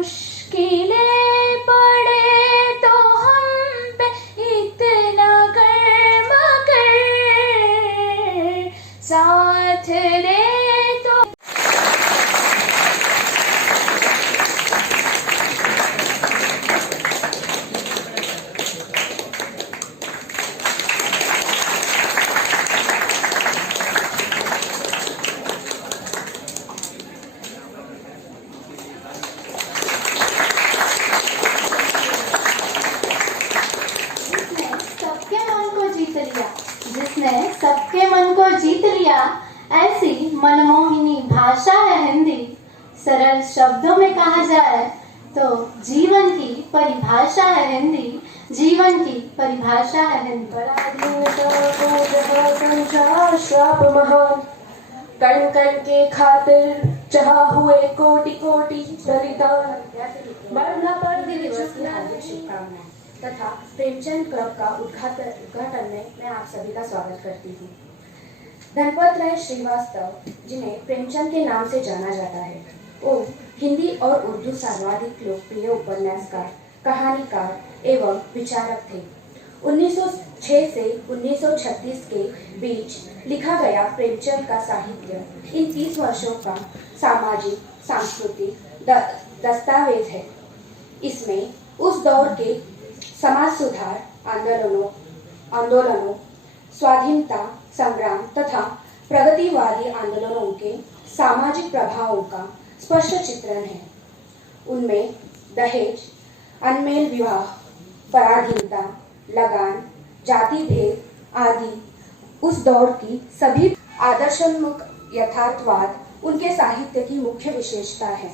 मुश्किलें पड़े तो हम पे इतना कर्म कर, साथ दे तो जिसने सबके मन को जीत लिया, ऐसी मनमोहिनी भाषा है हिंदी। सरल शब्दों में कहा जाए तो जीवन की परिभाषा है हिंदी, जीवन की परिभाषा है हिंदी। श्राप महान, कण कण के खातिर चाहा हुए कोटि कोटि बलिदान। बढ़ना पर दिवस की हार्दिक शुभकामनाएं तथा प्रेमचंद क्लब का उद्घाटन में मैं आप सभी का स्वागत करती हूँ। धनपत राय श्रीवास्तव, जिन्हें प्रेमचंद के नाम से जाना जाता है, वो हिंदी और उर्दू सर्वाधिक लोकप्रिय उपन्यासकार, कहानीकार एवं विचारक थे। 1906 से 1936 के बीच लिखा गया प्रेमचंद का साहित्य इन 30 वर्षों का सामाजिक सांस्कृतिक दस्तावेज है। इसमें उस दौर के समाज सुधार आंदोलनों, स्वाधीनता संग्राम तथा प्रगतिवादी आंदोलनों के सामाजिक प्रभावों का स्पष्ट चित्रण है। उनमें दहेज, अनमेल विवाह, पराधीनता, लगान, जाति भेद आदि उस दौर की सभी आदर्शोन्मुख यथार्थवाद उनके साहित्य की मुख्य विशेषता है।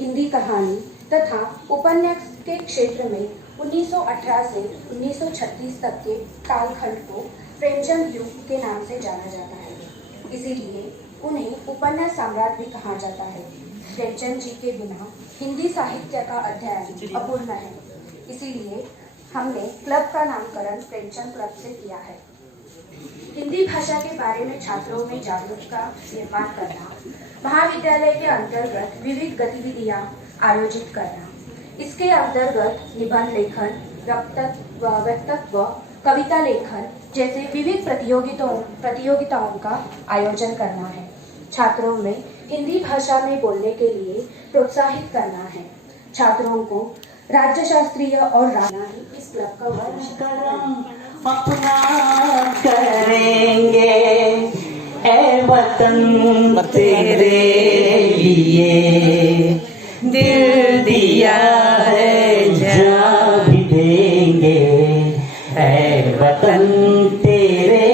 हिंदी कहानी तथा उपन्यास के क्षेत्र में 1918 से 1936 तक के कालखंड को प्रेमचंद युग के नाम से जाना जाता है। इसीलिए उन्हें उपन्यास सम्राट भी कहा जाता है। प्रेमचंद जी के बिना हिंदी साहित्य का अध्ययन अपूर्ण है। इसीलिए हमने क्लब का नामकरण प्रेमचंद क्लब से किया है। हिंदी भाषा के बारे में छात्रों में जागरूकता निर्माण करना, महाविद्यालय के अंतर्गत विविध गतिविधियां आयोजित करना, इसके अंतर्गत निबंध लेखन, वक्तव्य, कविता लेखन जैसे विविध प्रतियोगिताओं का आयोजन करना है। छात्रों में हिंदी भाषा में बोलने के लिए प्रोत्साहित करना है। छात्रों को राज्य शास्त्रीय और इस क्लब का अपना करेंगे ए वतन तेरे लिए, दिल दिया है जान भी देंगे ए वतन तेरे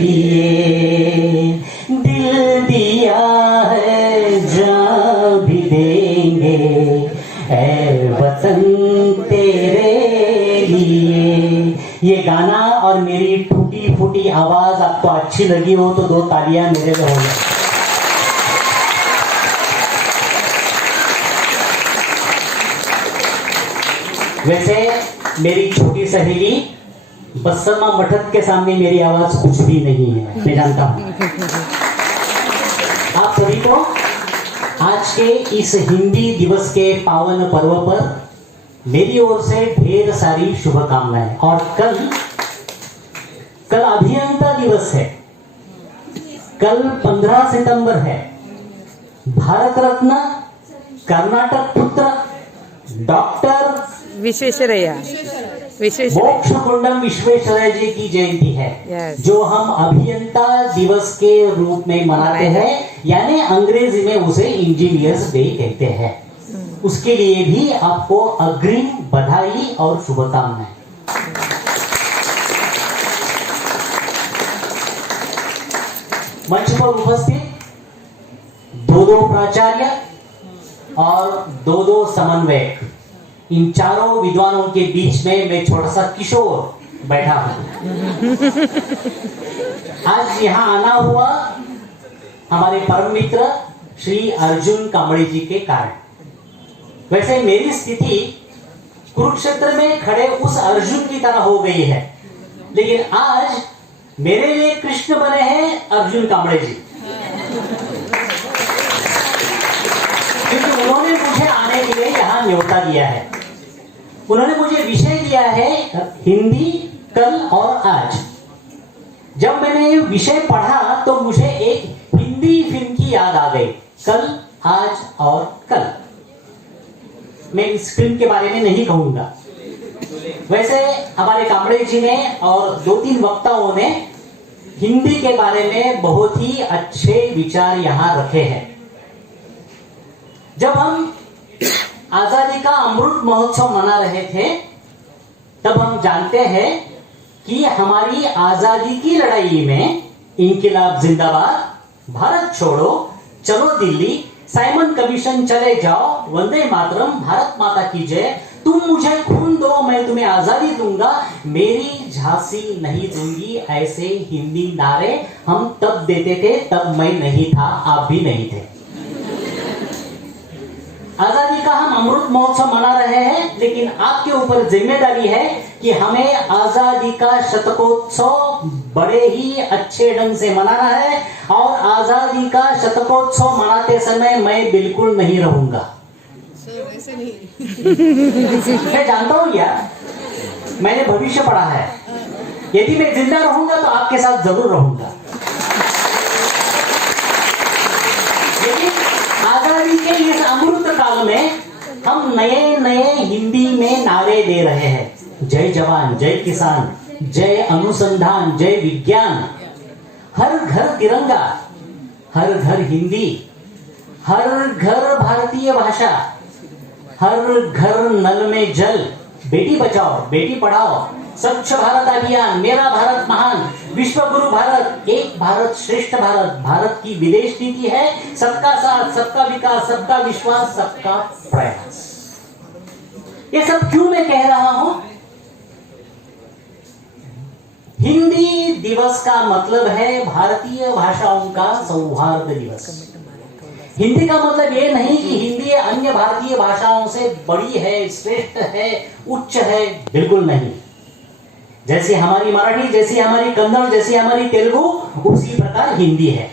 लिए, दिल दिया है जान भी देंगे ए वतन तेरे लिए। ये गाना और मेरी टूटी फूटी आवाज आपको अच्छी लगी हो तो 2 तालियां मेरे लिए हो जाए। वैसे मेरी छोटी सहेली बसरमा मठत के सामने मेरी आवाज कुछ भी नहीं है, मैं जानता हूं। आप सभी को आज के इस हिंदी दिवस के पावन पर्व पर मेरी ओर से ढेर सारी शुभकामनाएं। और कल अभियंता दिवस है, कल 15 सितंबर है। भारत रत्न कर्नाटक पुत्र डॉक्टर विश्वेश्वरैया मोक्षगुंडम विश्वेश्वरैया जी की जयंती है। जो हम अभियंता दिवस के रूप में मनाते हैं, यानी अंग्रेजी में उसे इंजीनियर्स डे कहते हैं। उसके लिए भी आपको अग्रिम बधाई और शुभकामनाएं। मंच पर उपस्थित 2 प्राचार्य और 2 समन्वयक, इन चारों विद्वानों के बीच में मैं छोटा सा किशोर बैठा हूं। आज यहां आना हुआ हमारे परम मित्र श्री अर्जुन कांबळे जी के कारण। वैसे मेरी स्थिति कुरुक्षेत्र में खड़े उस अर्जुन की तरह हो गई है, लेकिन आज मेरे लिए कृष्ण बने हैं अर्जुन कांबळे जी, क्योंकि उन्होंने मुझे आने के लिए यहाँ न्योता दिया है। उन्होंने मुझे विषय दिया है हिंदी कल और आज। जब मैंने ये विषय पढ़ा तो मुझे एक हिंदी फिल्म की याद आ गई, कल आज और कल। मैं इस फिल्म के बारे में नहीं कहूंगा। वैसे हमारे कामड़े जी ने और 2-3 वक्ताओं ने हिंदी के बारे में बहुत ही अच्छे विचार यहां रखे हैं। जब हम आजादी का अमृत महोत्सव मना रहे थे तब हम जानते हैं कि हमारी आजादी की लड़ाई में इंकिलाब जिंदाबाद, भारत छोड़ो, चलो दिल्ली, साइमन कमीशन चले जाओ, वंदे मातरम, भारत माता की जय, तुम मुझे खून दो मैं तुम्हें आजादी दूंगा, मेरी झांसी नहीं दूंगी, ऐसे हिंदी नारे हम तब देते थे। तब मैं नहीं था, आप भी नहीं थे। आजादी का हम अमृत महोत्सव मना रहे हैं, लेकिन आपके ऊपर जिम्मेदारी है कि हमें आजादी का शतकोत्सव बड़े ही अच्छे ढंग से मनाना है। और आजादी का शतकोत्सव मनाते समय मैं बिल्कुल नहीं रहूंगा। वैसे नहीं। मैं जानता हूं यार, मैंने भविष्य पढ़ा है। यदि मैं जिंदा रहूंगा तो आपके साथ जरूर रहूंगा। लेकिन आजादी के इस अमृत काल में हम नए नए हिंदी में नारे दे रहे हैं। जय जवान, जय किसान, जय अनुसंधान, जय विज्ञान, हर घर तिरंगा, हर घर हिंदी, हर घर भारतीय भाषा, हर घर नल में जल, बेटी बचाओ बेटी पढ़ाओ, स्वच्छ भारत अभियान, मेरा भारत महान, विश्व गुरु भारत, एक भारत श्रेष्ठ भारत। भारत की विदेश नीति है सबका साथ, सबका विकास, सबका विश्वास, सबका प्रयास। ये सब क्यों मैं कह रहा हूं? हिंदी दिवस का मतलब है भारतीय भाषाओं का सौहार्द दिवस। हिंदी का मतलब ये नहीं कि हिंदी अन्य भारतीय भाषाओं से बड़ी है, श्रेष्ठ है, उच्च है, बिल्कुल नहीं। जैसे हमारी मराठी, जैसी हमारी कन्नड़, जैसी हमारी तेलुगु, उसी प्रकार हिंदी है।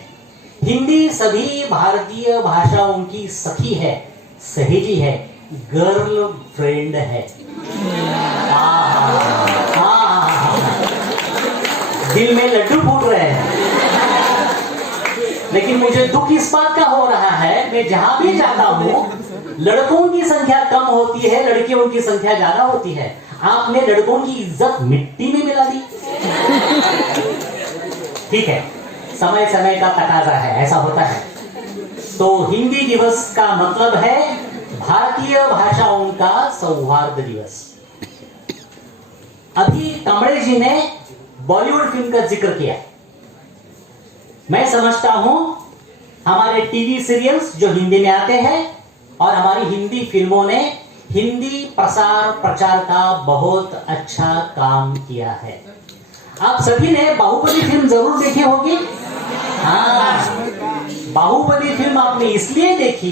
हिंदी सभी भारतीय भाषाओं की सखी है, सहेली है, गर्ल फ्रेंड है। दिल में लड्डू फूट रहे हैं। लेकिन मुझे दुख इस बात का हो रहा है, मैं जहां भी जाता हूं लड़कों की संख्या कम होती है, लड़कियों की संख्या ज्यादा होती है। आपने लड़कों की इज्जत मिट्टी में मिला दी। ठीक है, समय समय का तकाजा है, ऐसा होता है। तो हिंदी दिवस का मतलब है भारतीय भाषाओं का सौहार्द दिवस। अभी कामड़े जी ने बॉलीवुड फिल्म का जिक्र किया। मैं समझता हूं हमारे टीवी सीरियल्स जो हिंदी में आते हैं और हमारी हिंदी फिल्मों ने हिंदी प्रसार प्रचार का बहुत अच्छा काम किया है। आप सभी ने बाहुबली फिल्म जरूर देखी होगी। हाँ, बाहुबली फिल्म आपने इसलिए देखी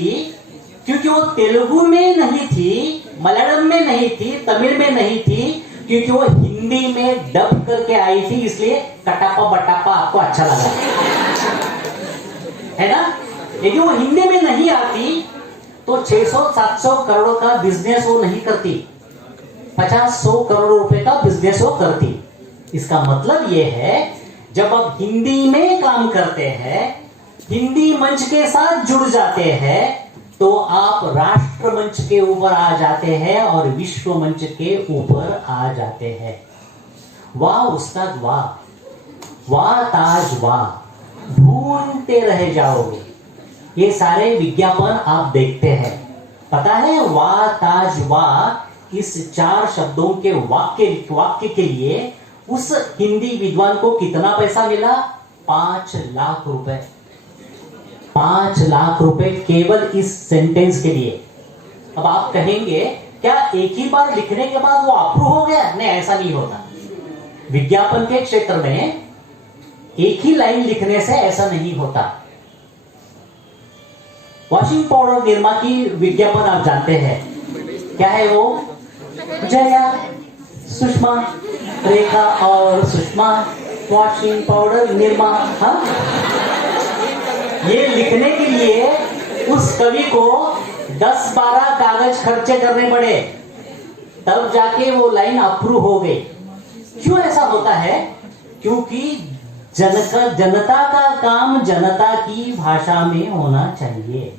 क्योंकि वो तेलुगु में नहीं थी, मलयालम में नहीं थी, तमिल में नहीं थी, क्योंकि वो हिंदी में डब करके आई थी, इसलिए कटापा बटापा आपको अच्छा लगा, है ना। यदि वो हिंदी में नहीं आती तो 600-700 करोड़ का बिजनेस वो नहीं करती, 50-100 करोड़ रुपए का बिजनेस वो करती। इसका मतलब ये है जब आप हिंदी में काम करते हैं, हिंदी मंच के साथ जुड़ जाते हैं, तो आप राष्ट्र मंच के ऊपर आ जाते हैं और विश्व मंच के ऊपर आ जाते हैं। वाह उस्ताद वाह, वाह ताज वाह, ढूंढते रह जाओगे। ये सारे विज्ञापन आप देखते हैं। पता है वाह ताज वाह इस 4 शब्दों के वाक्य के लिए उस हिंदी विद्वान को कितना पैसा मिला? 5 लाख रुपए। 5 लाख रुपए केवल इस सेंटेंस के लिए। अब आप कहेंगे क्या एक ही बार लिखने के बाद वो अप्रूव हो गया? नहीं, ऐसा नहीं होता। विज्ञापन के क्षेत्र में एक ही लाइन लिखने से ऐसा नहीं होता। वॉशिंग पाउडर निर्मा की विज्ञापन आप जानते हैं, क्या है वो? जया, सुषमा, रेखा और सुषमा वॉशिंग पाउडर निर्मा। हाँ, ये लिखने के लिए उस कवि को 10-12 कागज खर्चे करने पड़े, तब जाके वो लाइन अप्रूव हो गई। क्यों ऐसा होता है? क्योंकि जनता का काम जनता की भाषा में होना चाहिए।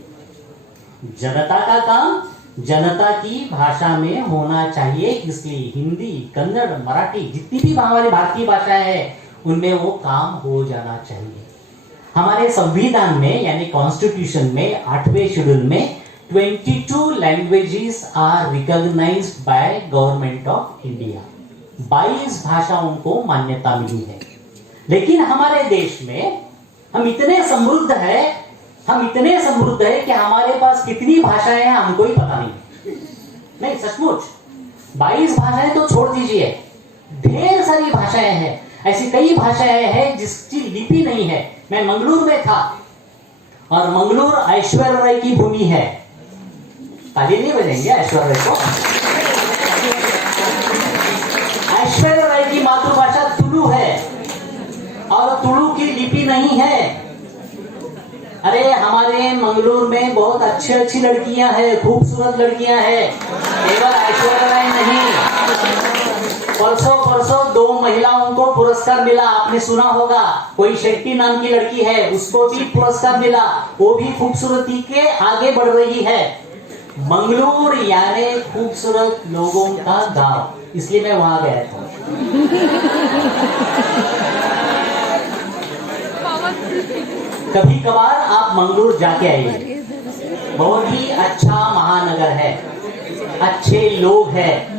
जनता का काम जनता की भाषा में होना चाहिए। इसलिए हिंदी, कन्नड़, मराठी, जितनी भी हमारी भारतीय भाषाएं हैं, उनमें वो काम हो जाना चाहिए। हमारे संविधान में यानी कॉन्स्टिट्यूशन में 8वें शेड्यूल में 22 languages are recognized by government of India. 22 भाषाओं को मान्यता मिली है। लेकिन हमारे देश में हम इतने समृद्ध है कि हमारे पास कितनी भाषाएं हैं हमको ही पता नहीं सचमुच। 22 भाषाएं तो छोड़ दीजिए, ढेर सारी भाषाएं हैं। ऐसी कई भाषाएं हैं जिसकी लिपि नहीं है। मैं मंगलूर में था और मंगलूर ऐश्वर्या राय की भूमि है। ताली नहीं बजेंगे ऐश्वर्या राय को? ऐश्वर्या राय की मातृभाषा तुलु है और तुलु की लिपि नहीं है। अरे हमारे मंगलूर में बहुत अच्छी लड़कियां हैं, खूबसूरत लड़कियां हैं, केवल ऐश्वर्या राय नहीं। परसों 2 महिलाओं को पुरस्कार मिला, आपने सुना होगा। कोई शेट्टी नाम की लड़की है, उसको भी पुरस्कार मिला, वो भी खूबसूरती के आगे बढ़ रही है। मंगलूर यानी खूबसूरत लोगों का गांव, इसलिए मैं वहां गया था। कभी कभार आप मंगलूर जाके आइए, बहुत ही अच्छा महानगर है, अच्छे लोग हैं।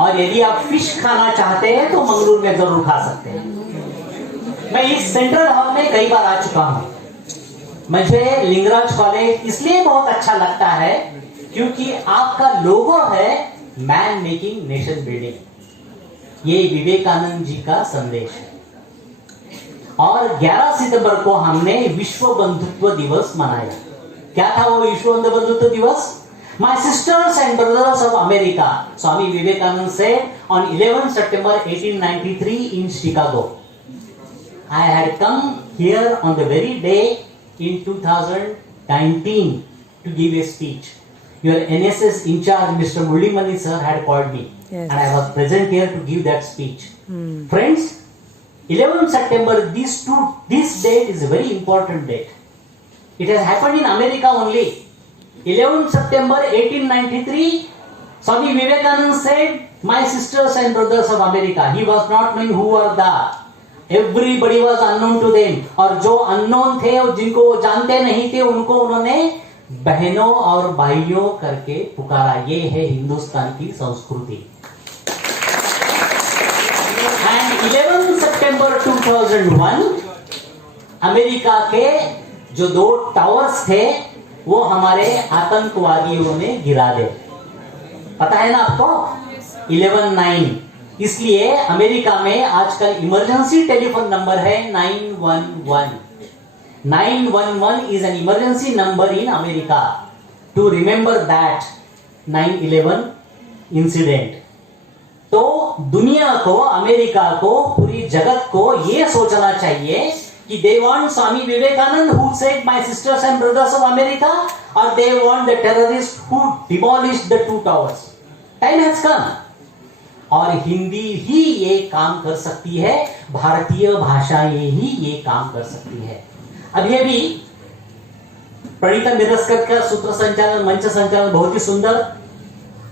और यदि आप फिश खाना चाहते हैं तो मंगलूर में जरूर खा सकते हैं। मैं इस सेंट्रल हॉल में कई बार आ चुका हूं। मुझे लिंगराज कॉलेज इसलिए बहुत अच्छा लगता है क्योंकि आपका लोगो है मैन मेकिंग नेशन बिल्डिंग। ये विवेकानंद जी का संदेश है। और 11 सितंबर को हमने विश्व बंधुत्व दिवस मनाया। क्या था वो विश्व बंधुत्व दिवस? My sisters and brothers of America, Swami Vivekananda said on 11 September 1893 in Chicago. I had come here on the very day in 2019 to give a speech. Your NSS in charge, Mr. Mullimani sir, had called me, Yes. and I was present here to give that speech. Friends, 11 September, this date is a very important date. It has happened in America only. 11 September 1893, Swami Vivekananda said, "My sisters and brothers of America." He was not knowing who were the. Everybody was unknown to them. और जो unknown थे और जिनको वो जानते नहीं थे, उनको उन्होंने बहनों और भाइयों करके पुकारा। ये है हिंदुस्तान की संस्कृति। And 11 September 2001, अमेरिका के जो 2 टावर्स थे वो हमारे आतंकवादियों ने गिरा दे। पता है ना आपको? 11/9। इसलिए अमेरिका में आजकल इमरजेंसी टेलीफोन नंबर है 911। 911 is an emergency number in America to remember that 9/11 incident। तो दुनिया को, अमेरिका को, पूरी जगत को ये सोचना चाहिए कि they want Swami Vivekananda who said my sisters and brothers of America, or they want the terrorists who demolished the 2 towers. Time has come। और हिंदी ही ये काम कर सकती है, भारतीय भाषाएं ही ये काम कर सकती है। अब ये भी प्रणीता मिरस्कर का सूत्र संचालन, मंच संचालन बहुत ही सुंदर,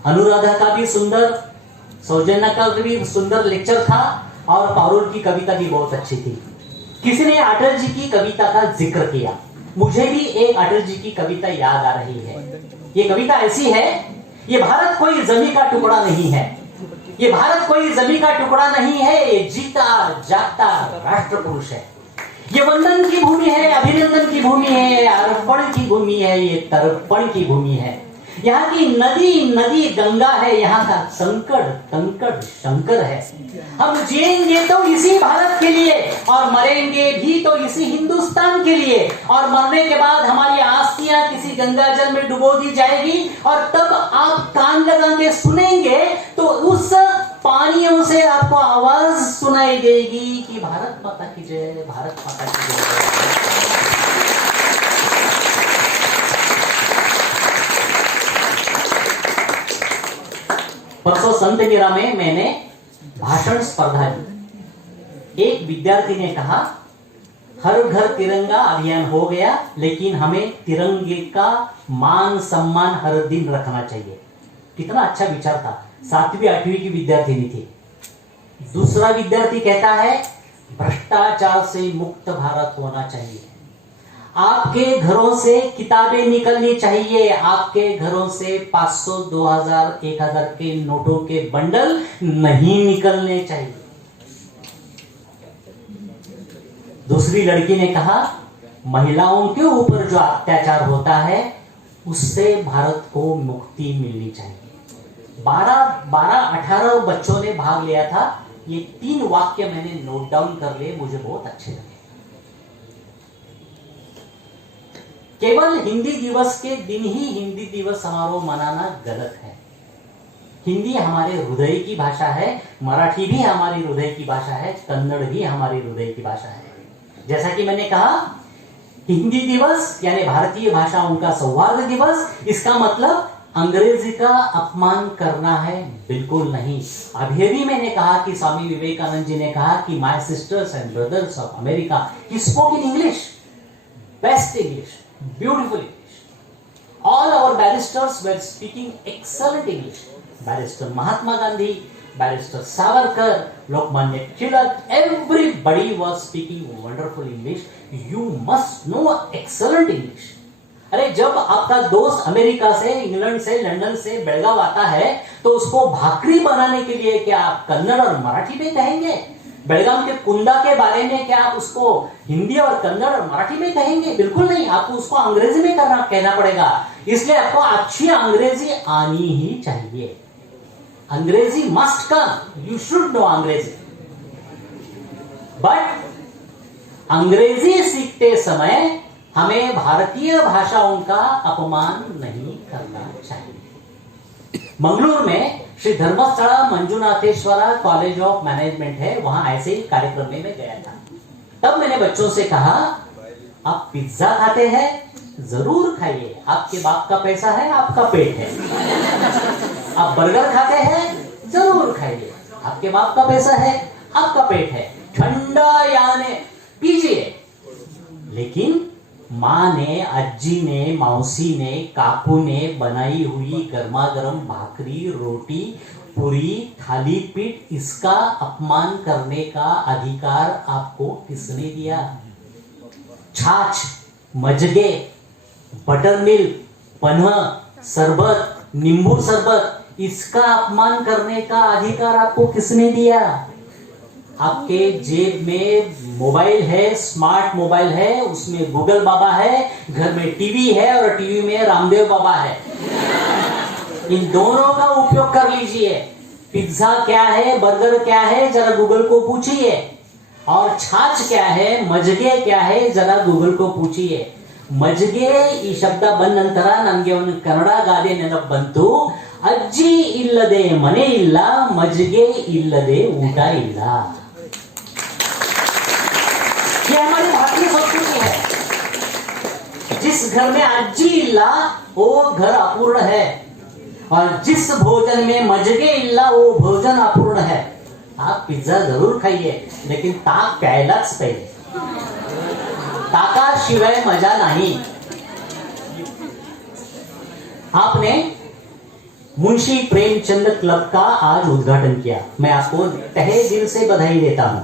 अनुराधा का भी सुंदर, सौजन्या का भी सुंदर लेक्चर था, और पारुल की कविता भी बहुत अच्छी थी। किसी ने अटल जी की कविता का जिक्र किया, मुझे भी एक अटल जी की कविता याद आ रही है। ये कविता ऐसी है, ये भारत कोई जमीन का टुकड़ा नहीं है, ये भारत कोई जमीन का टुकड़ा नहीं है, ये जीता जागता राष्ट्र पुरुष है। ये वंदन की भूमि है, अभिनंदन की भूमि है, अर्पण की भूमि है, ये तर्पण की भूमि है। यहाँ की नदी गंगा है, यहाँ का कंकड़ शंकर है। हम जिएंगे तो इसी भारत के लिए और मरेंगे भी तो इसी हिंदुस्तान के लिए, और मरने के बाद हमारी अस्थियां किसी गंगा जल में डुबो दी जाएगी, और तब आप कान लगा के सुनेंगे तो उस पानियों से आपको आवाज सुनाई देगी कि भारत माता की जय, भारत माता की जय। परसों संत मीरा में मैंने भाषण स्पर्धा दी। एक विद्यार्थी ने कहा, हर घर तिरंगा अभियान हो गया, लेकिन हमें तिरंगे का मान सम्मान हर दिन रखना चाहिए। कितना अच्छा विचार था। 7वीं 8वीं की विद्यार्थिनी थी। दूसरा विद्यार्थी कहता है, भ्रष्टाचार से मुक्त भारत होना चाहिए। आपके घरों से किताबें निकलनी चाहिए। आपके घरों से 500, 2000, 1000 के नोटों के बंडल नहीं निकलने चाहिए। दूसरी लड़की ने कहा, महिलाओं के ऊपर जो अत्याचार होता है उससे भारत को मुक्ति मिलनी चाहिए। 12-18 बच्चों ने भाग लिया था। ये 3 वाक्य मैंने नोट डाउन कर लिए, मुझे बहुत अच्छे लगे। केवल हिंदी दिवस के दिन ही हिंदी दिवस समारोह मनाना गलत है। हिंदी हमारे हृदय की भाषा है, मराठी भी हमारी हृदय की भाषा है, कन्नड़ भी हमारी हृदय की भाषा है। जैसा कि मैंने कहा, हिंदी दिवस यानी भारतीय भाषाओं का सौहार्द दिवस, इसका मतलब अंग्रेजी का अपमान करना है, बिल्कुल नहीं। अभी भी मैंने कहा कि स्वामी विवेकानंद जी ने कहा कि my sisters and brothers of America, he spoke in English, best English, beautiful English. All our barristers were speaking excellent English. Barrister Mahatma Gandhi, barrister Savarkar, Lokmanya Tilak, everybody was speaking wonderful English. You must know excellent English. अरे जब आपका दोस्त America से, England से, London से, बेलगांव आता है तो उसको भाकरी बनाने के लिए क्या आप कन्नड़ और मराठी में कहेंगे? बेलगाम के कुंदा के बारे में क्या आप उसको हिंदी और कन्नड़ और मराठी में कहेंगे? बिल्कुल नहीं, आपको उसको अंग्रेजी में कहना पड़ेगा। इसलिए आपको अच्छी अंग्रेजी आनी ही चाहिए। अंग्रेजी must come, you should know अंग्रेजी। बट अंग्रेजी सीखते समय हमें भारतीय भाषाओं का अपमान नहीं करना चाहिए। मंगलूर में Shri Dharmasthala Manjunatheshwara college of management है, वहां ऐसे ही कार्यक्रम में मैं गया था। तब मैंने बच्चों से कहा, आप पिज्जा खाते हैं? जरूर खाइए, आपके बाप का पैसा है, आपका पेट है। आप बर्गर खाते हैं? जरूर खाइए, आपके बाप का पैसा है, आपका पेट है। ठंडा यानी पीजिए, लेकिन माँ ने, अज्जी ने, मौसी ने, काकू ने बनाई हुई गर्मा गर्म भाकरी, रोटी, पूरी, थाली पीठ, इसका अपमान करने का अधिकार आपको किसने दिया? छाछ, मजगे, बटर मिल्क, पन्ह, शरबत, नींबू शरबत, इसका अपमान करने का अधिकार आपको किसने दिया? आपके जेब में मोबाइल है, स्मार्ट मोबाइल है, उसमें गूगल बाबा है, घर में टीवी है और टीवी में रामदेव बाबा है। इन दोनों का उपयोग कर लीजिए। पिज्जा क्या है, बर्गर क्या है, जरा गूगल को पूछिए। और छाछ क्या है, मजगे क्या है, जरा गूगल को पूछिए। मजगे ಈ ಶಬ್ದ ಬಂದ ನಂತರ ನನಗೆ ಒಂದು ಕನ್ನಡ ಗಾದೆ ನೆನಪು ಬಂತು, ಅಜ್ಜಿ ಇಲ್ಲದೆ ಮನೆ ಇಲ್ಲ, ಮಜ್ಜಿಗೆ ಇಲ್ಲದೆ ಊಟ ಇಲ್ಲ। ये हमारी भारतीय संस्कृति है। जिस घर में अज्जी इल्ला वो घर अपूर्ण है, और जिस भोजन में मजगे इल्ला वो भोजन अपूर्ण है। आप पिज्जा जरूर खाइए, लेकिन ताक प्यायलाच पाहिजे। ताकाशिवाय मजा नहीं। आपने मुंशी प्रेमचंद क्लब का आज उद्घाटन किया, मैं आपको तहे दिल से बधाई देता हूं।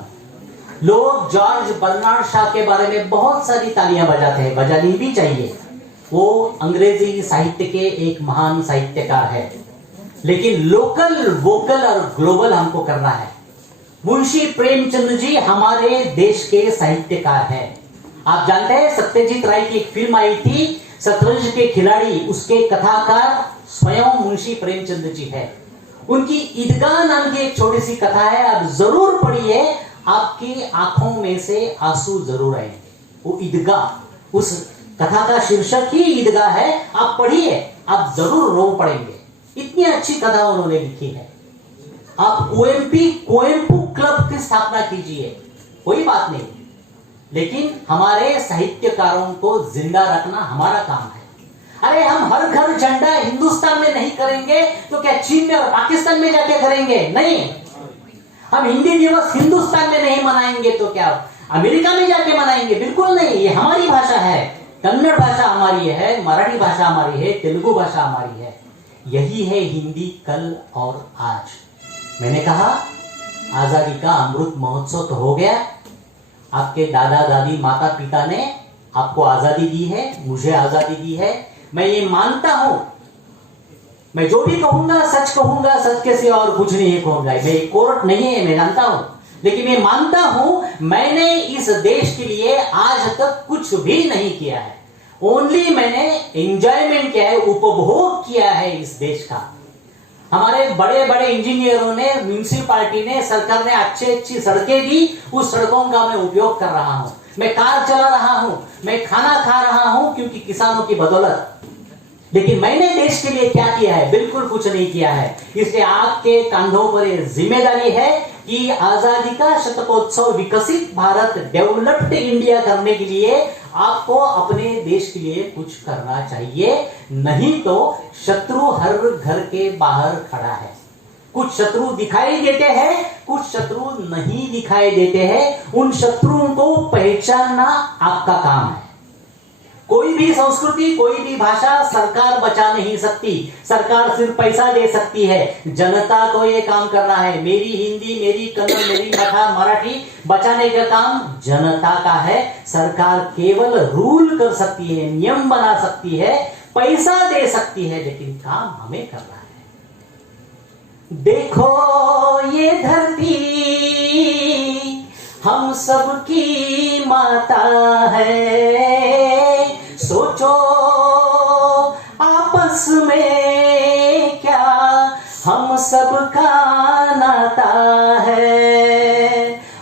लोग जॉर्ज बर्नार्ड शॉ के बारे में बहुत सारी तालियां बजाते हैं, बजानी भी चाहिए। वो अंग्रेजी साहित्य के एक महान साहित्यकार है, लेकिन लोकल, वोकल और ग्लोबल हमको करना है। मुंशी प्रेमचंद जी हमारे देश के साहित्यकार हैं। आप जानते हैं, सत्यजीत राय की एक फिल्म आई थी, शतरंज के खिलाड़ी, उसके कथाकार स्वयं मुंशी प्रेमचंद जी है। उनकी ईदगाह नाम की एक छोटी सी कथा है, आप जरूर पढ़िए, आपकी आंखों में से आंसू जरूर आएंगे। वो ईदगाह, उस कथा का शीर्षक ही ईदगाह है, आप पढ़िए, आप जरूर रो पड़ेंगे। इतनी अच्छी कथा उन्होंने लिखी है। आप कोएम्पू क्लब की स्थापना कीजिए, कोई बात नहीं, लेकिन हमारे साहित्यकारों को जिंदा रखना हमारा काम है। अरे हम हर घर झंडा हिंदुस्तान में नहीं कर करेंगे तो क्या चीन में और पाकिस्तान में जाके करेंगे? नहीं। हम हिंदी दिवस हिंदुस्तान में नहीं मनाएंगे तो क्या अमेरिका में जाके मनाएंगे? बिल्कुल नहीं। ये हमारी भाषा है, कन्नड़ भाषा हमारी है, मराठी भाषा हमारी है, तेलुगु भाषा हमारी है। यही है हिंदी कल और आज। मैंने कहा आजादी का अमृत महोत्सव तो हो गया। आपके दादा दादी माता पिता ने आपको आजादी दी है, मुझे आजादी दी है। मैं ये मानता हूं, मैं जो भी कहूंगा सच के सिवा और कुछ नहीं कहूंगा। मैं कोर्ट नहीं है, मैं जानता हूं, लेकिन मैं मानता हूं मैंने इस देश के लिए आज तक कुछ भी नहीं किया है। ओनली मैंने एंजॉयमेंट किया है, उपभोग किया है इस देश का। हमारे बड़े बड़े इंजीनियरों ने, म्यूनिसिपैलिटी ने, सरकार ने अच्छी सड़कें दी, उस सड़कों का मैं उपयोग कर रहा हूं। मैं कार चला रहा हूं, मैं खाना खा रहा हूं, क्योंकि किसानों की बदौलत। लेकिन मैंने देश के लिए क्या किया है? बिल्कुल कुछ नहीं किया है। इसलिए आपके कंधों पर यह जिम्मेदारी है कि आजादी का शतकोत्सव, विकसित भारत, डेवलप्ड इंडिया करने के लिए आपको अपने देश के लिए कुछ करना चाहिए। नहीं तो शत्रु हर घर के बाहर खड़ा है। कुछ शत्रु दिखाई देते हैं, कुछ शत्रु नहीं दिखाई देते हैं। उन शत्रुओं को पहचानना आपका काम है। कोई भी संस्कृति, कोई भी भाषा सरकार बचा नहीं सकती। सरकार सिर्फ पैसा दे सकती है, जनता को ये काम करना है। मेरी हिंदी, मेरी कन्नड़, मेरी मराठी बचाने का काम जनता का है। सरकार केवल रूल कर सकती है, नियम बना सकती है, पैसा दे सकती है, लेकिन काम हमें करना है। देखो ये धरती हम सबकी माता है, सोचो आपस में क्या हम सबका नाता है।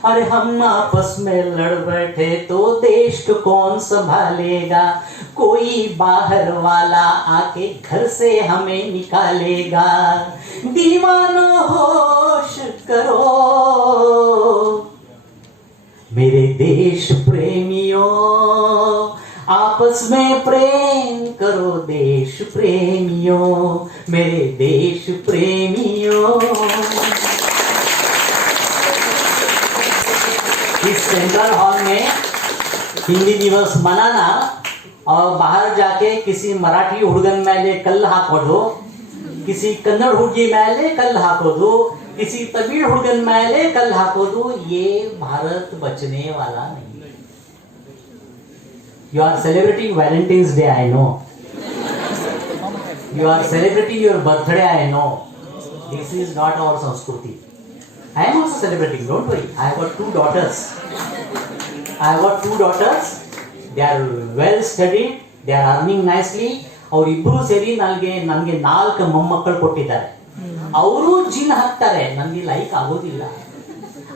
अरे हम आपस में लड़ बैठे तो देश को कौन संभालेगा? कोई बाहर वाला आके घर से हमें निकालेगा। दीवानो होश करो मेरे देश प्रेमियों, आपस में प्रेम करो देश प्रेमियों, मेरे देश प्रेमियों। इस सेंट्रल हॉल में हिंदी दिवस मनाना और बाहर जाके किसी मराठी हुड़गन ಮೇಲೆ कल ಹಾಕೋದು, किसी कन्नड़ हुड़गी ಮೇಲೆ कल ಹಾಕೋದು, किसी तमिल हुड़गन ಮೇಲೆ कल ಹಾಕೋದು, ये भारत बचने वाला नहीं। You are celebrating Valentine's Day, I know. You are celebrating your birthday, I know. This is not our Sanskriti. I am also celebrating, don't worry. I have got two daughters. They are well studied, they are earning nicely. और इब्ರು ಸೇರಿ ನನಗೆ 4 ಮೊಮ್ಮಕ್ಕಳು ಕೊಟ್ಟಿದ್ದಾರೆ. ಅವರು ಜಿನ್ ಹಾಕ್ತಾರೆ, ನನಗೆ like ಆಗೋದಿಲ್ಲ.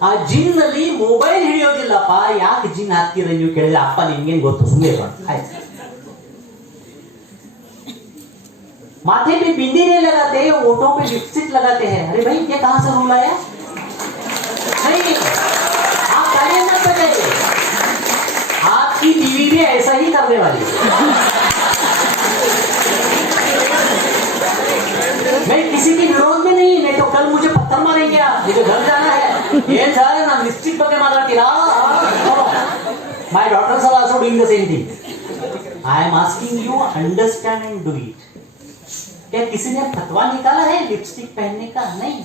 ಆ ಜಿನ್ ನಲ್ಲಿ ಮೊಬೈಲ್ ಹಿಡಿಯೋದಿಲ್ಲಪ್ಪ. ಯಾಕೆ ಜಿನ್ ಹಾಕ್ತೀರ ನೀವು ಕೇಳಿದ್ರೆ, ಅಪ್ಪ ನಿಮ್ಗೇನು ಗೊತ್ತು, ಸುಮ್ಮನೆ ಆಯ್ತು. माथे पे बिंदी नहीं लगाते, ओठों पे लिपस्टिक लगाते हैं। अरे भाई ये कहां से रूल आया? नहीं, आप तालियां मत बजाइए, आपकी बीवी भी ऐसा ही करने वाली है। मैं किसी के विरोध में नहीं, नहीं तो कल मुझे पत्थर मारेंगे आप, मुझे घर जाना है। ये सारे ना लिपस्टिक बगे मारती रहा। My daughters are also doing the same thing. I am asking you, understand and do it. क्या किसी ने फतवा निकाला है लिपस्टिक पहनने का? नहीं।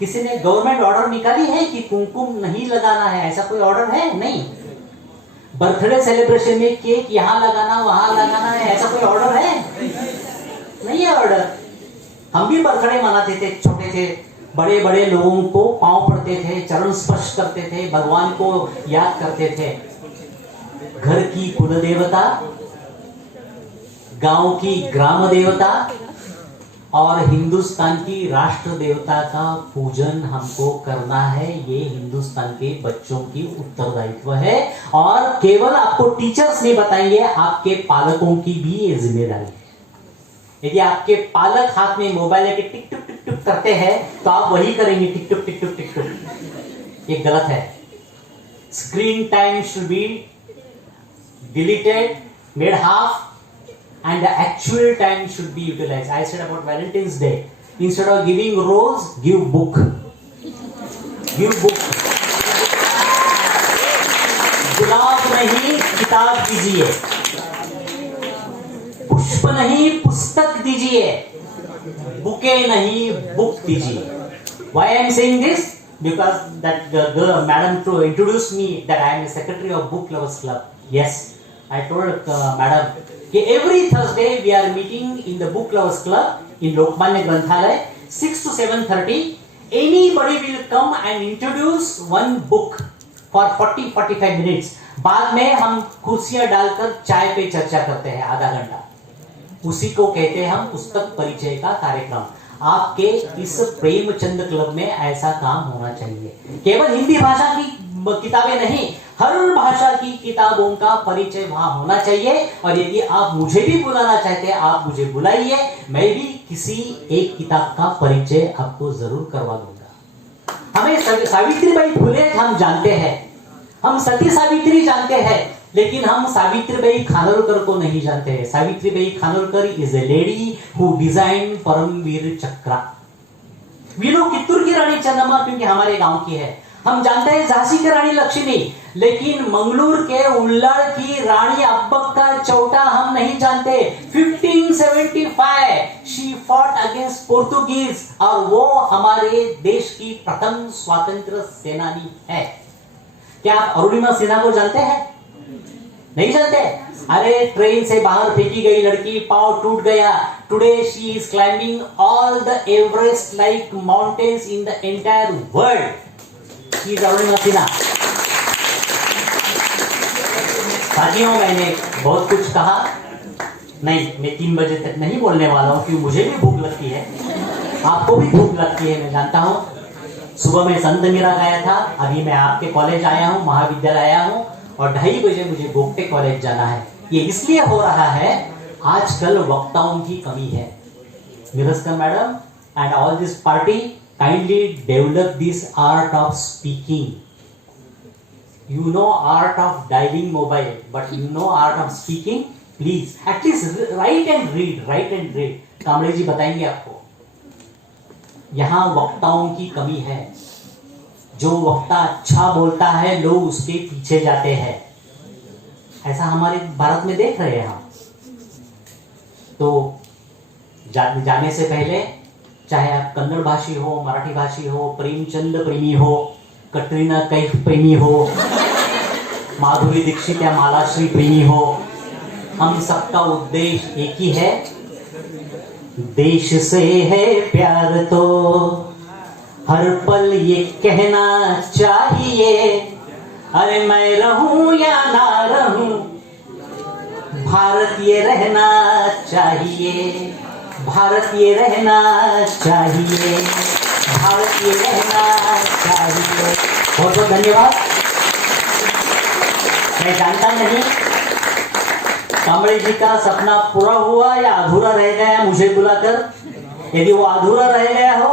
किसी ने गवर्नमेंट ऑर्डर निकाली है कि कुमकुम नहीं लगाना है, ऐसा कोई ऑर्डर है? नहीं। बर्थडे सेलिब्रेशन में केक यहाँ लगाना वहां लगाना है, ऐसा कोई ऑर्डर है? नहीं है ऑर्डर। हम भी बर्थडे मनाते थे, छोटे थे, बड़े बड़े लोगों को पांव पड़ते थे, चरण स्पर्श करते थे, भगवान को याद करते थे। घर की कुल देवता, गांव की ग्राम देवता और हिंदुस्तान की राष्ट्र देवता का पूजन हमको करना है। ये हिंदुस्तान के बच्चों की उत्तरदायित्व है और केवल आपको टीचर्स नहीं बताएंगे, आपके पालकों की भी ये जिम्मेदारी है। यदि आपके पालक हाथ में मोबाइल लेके टिक टुक टिक टुक करते हैं तो आप वही करेंगे, टिक टुक टिक टुक टिक टुक। ये गलत है। Screen time should be deleted, made half and the actual time should be utilized. I said about Valentine's Day, instead of giving rose, give book. Give book. गुलाब नहीं किताब दीजिए, पुष्प नहीं पुस्तक दीजिए, बुके नहीं बुक दीजिए. Why I am saying this? Because that girl, madam, to introduce me that I am a secretary of Book Lovers Club. Yes, I told madam that every Thursday we are meeting in the Book Lovers Club in Lokmanya Granthalaya 6 to 7:30. Anybody will come and introduce one book for 40-45 minutes. बाद में हम कुर्सियां डालकर चाय पे चर्चा करते हैं आधा घंटा. उसी को कहते हैं हम पुस्तक परिचय का कार्यक्रम. आपके इस प्रेमचंद क्लब में ऐसा काम होना चाहिए. केवल हिंदी भाषा की किताबें नहीं, हर भाषा की किताबों का परिचय वहां होना चाहिए. और यदि आप मुझे भी बुलाना चाहते हैं, आप मुझे बुलाइए, मैं भी किसी एक किताब का परिचय आपको जरूर करवा दूंगा. हमें सावित्रीबाई फुले हम जानते हैं, हम सती सावित्री जानते हैं, लेकिन हम सावित्रीबाई खानोलकर को नहीं जानते हैं. Savitribai Khanolkar is a lady who design Param Vir Chakra. We no Kittur की रानी चन्नम्मा क्योंकि हमारे गांव की है. हम जानते हैं झांसी की रानी लक्ष्मी, लेकिन मंगलूर के उल्लाड़ की रानी अब्बक का चौटा हम नहीं जानते. 1575 शी फॉट अगेंस्ट पोर्तुगीज और वो हमारे देश की प्रथम स्वतंत्र सेनानी है. क्या आप अरुणिमा सिन्हा को जानते हैं? नहीं जानते? अरे ट्रेन से बाहर फेंकी गई लड़की, पांव टूट गया. Today she is climbing all the Everest like mountains in the entire world. She is Arunima Sinha. साथियों, मैंने बहुत कुछ कहा नहीं, मैं 3 बजे तक नहीं बोलने वाला हूं क्योंकि मुझे भी भूख लगती है, आपको भी भूख लगती है, मैं जानता हूं. सुबह में संत मीरा गया था, अभी मैं आपके कॉलेज आया हूं, महाविद्यालय आया हूं और 2:30 बजे मुझे गोगटे कॉलेज जाना है. ये इसलिए हो रहा है, आजकल वक्ताओं की कमी है. Miraskar madam and all this party kindly develop this art of speaking. You know art of dialing mobile, but you know art of speaking. Please, at least write and read, write and read. Kamde ji बताएंगे आपको. यहाँ वक्ताओं की कमी है. जो वक्ता अच्छा बोलता है, लोग उसके पीछे जाते हैं. ऐसा हमारे भारत में देख रहे हैं हम. तो जाने से पहले, चाहे आप कन्नड़ भाषी हो, मराठी भाषी हो, प्रेमचंद प्रेमी हो, कटरीना कैफ प्रेमी हो, माधुरी दीक्षित या मालाश्री प्रेमी हो, हम सबका उद्देश्य एक ही है. देश से है प्यार तो हर पल ये कहना चाहिए, अरे मैं रहूं या ना रहूं, भारत ये रहना चाहिए, भारत ये रहना चाहिए, भारत ये रहना चाहिए. बहुत बहुत धन्यवाद. मैं जानता नहीं कामड़े जी का सपना पूरा हुआ या अधूरा रह गया मुझे बुलाकर. यदि वो अधूरा रह गया हो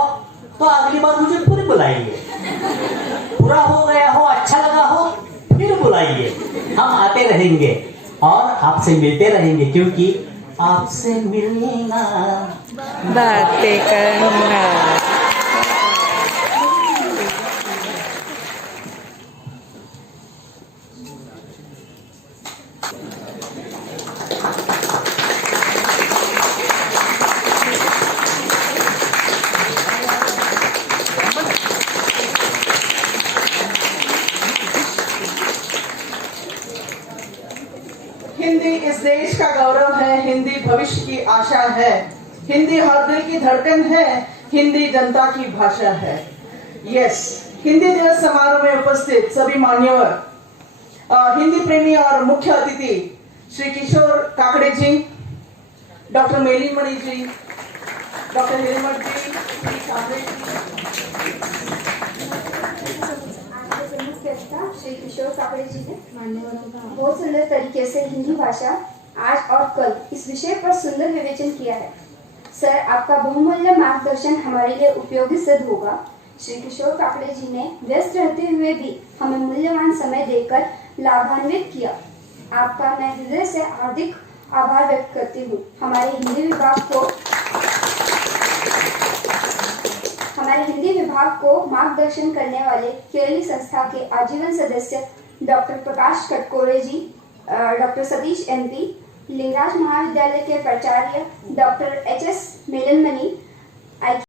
तो अगली बार मुझे फिर बुलाइए. पूरा हो गया हो, अच्छा लगा हो, फिर बुलाइए. हम आते रहेंगे और आपसे मिलते रहेंगे, क्योंकि आपसे मिलना बातें करना. हिंदी इस देश का गौरव है, हिंदी भविष्य की आशा है, हिंदी हर दिल की धड़कन है, हिंदी जनता की भाषा है. यस, हिंदी दिवस समारोह में उपस्थित सभी मान्यवर, हिंदी प्रेमी और मुख्य अतिथि श्री किशोर काकड़े जी, डॉक्टर मेलिमणि जी, डॉक्टर हिरेमठ जी, श्री काकड़े जी, श्री किशोर काकड़े जी ने बहुत सुंदर तरीके से हिंदी भाषा आज और कल इस विषय पर सुंदर विवेचन किया है. सर, आपका बहुमूल्य मार्गदर्शन हमारे लिए उपयोगी सिद्ध होगा. श्री किशोर काकड़े जी ने व्यस्त रहते हुए भी हमें मूल्यवान समय देकर लाभान्वित किया. आपका मैं हृदय से हार्दिक आभार व्यक्त करती हूँ। हमारे हिंदी विभाग को मार्गदर्शन करने वाले केरली संस्था के आजीवन सदस्य डॉक्टर प्रकाश कटकोरे जी, डॉक्टर सतीश MP, लिंगराज महाविद्यालय के प्राचार्य डॉक्टर HS मेलनमणि,